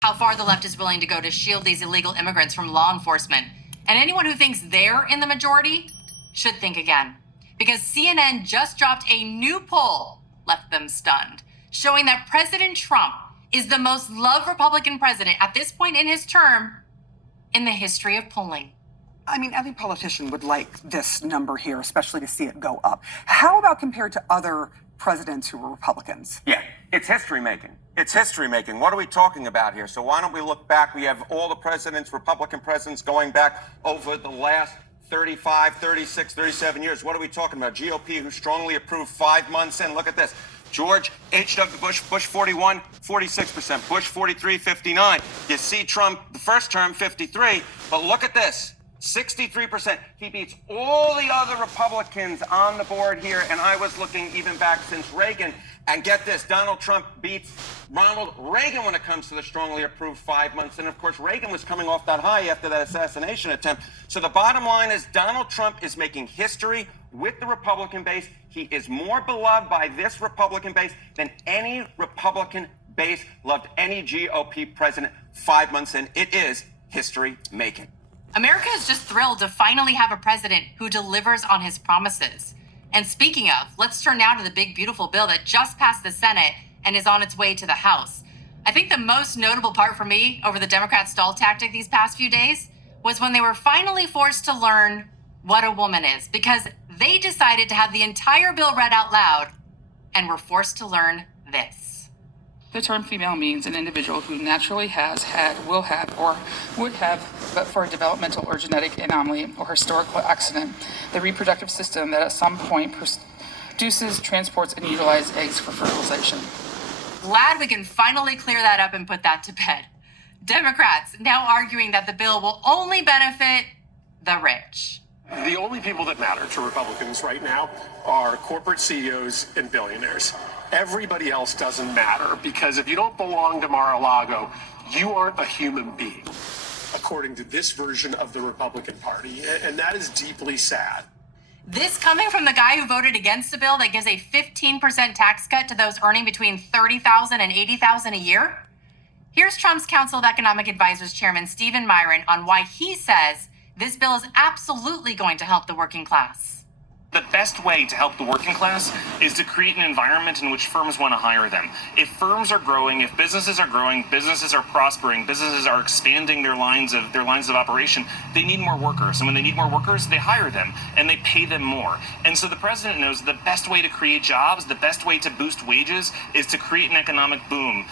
how far the left is willing to go to shield these illegal immigrants from law enforcement. And anyone who thinks they're in the majority should think again. Because CNN just dropped a new poll, left them stunned, showing that President Trump is the most loved Republican president at this point in his term in the history of polling. I mean, every politician would like this number here, especially to see it go up. How about compared to other presidents who were Republicans? Yeah, it's history making. It's history making. What are we talking about here? So why don't we look back? We have all the presidents, Republican presidents, going back over the last 35, 36, 37 years. What are we talking about? GOP, who strongly approved 5 months in. Look at this. George H.W. Bush, Bush 41, 46%. Bush 43, 59. You see Trump, the first term, 53. But look at this. 63%. He beats all the other Republicans on the board here. And I was looking even back since Reagan. And get this, Donald Trump beats Ronald Reagan when it comes to the strongly approved 5 months. And of course, Reagan was coming off that high after that assassination attempt. So the bottom line is Donald Trump is making history with the Republican base. He is more beloved by this Republican base than any Republican base loved any GOP president 5 months in. It is history making. America is just thrilled to finally have a president who delivers on his promises. And speaking of, let's turn now to the big, beautiful bill that just passed the Senate and is on its way to the House. I think the most notable part for me over the Democrat stall tactic these past few days was when they were finally forced to learn what a woman is, because they decided to have the entire bill read out loud and were forced to learn this. The term female means an individual who naturally has, had, will have, or would have, but for a developmental or genetic anomaly or historical accident, the reproductive system that at some point produces, transports, and utilizes eggs for fertilization. Glad we can finally clear that up and put that to bed. Democrats now arguing that the bill will only benefit the rich. The only people that matter to Republicans right now are corporate CEOs and billionaires. Everybody else doesn't matter, because if you don't belong to Mar-a-Lago, you aren't a human being, according to this version of the Republican Party, and that is deeply sad. This coming from the guy who voted against a bill that gives a 15% tax cut to those earning between $30,000 and $80,000 a year? Here's Trump's Council of Economic Advisors Chairman Stephen Myron on why he says this bill is absolutely going to help the working class. The best way to help the working class is to create an environment in which firms want to hire them. If firms are growing, if businesses are growing, businesses are prospering, businesses are expanding their lines of operation, they need more workers. And when they need more workers, they hire them and they pay them more. And so the president knows the best way to create jobs, the best way to boost wages is to create an economic boom.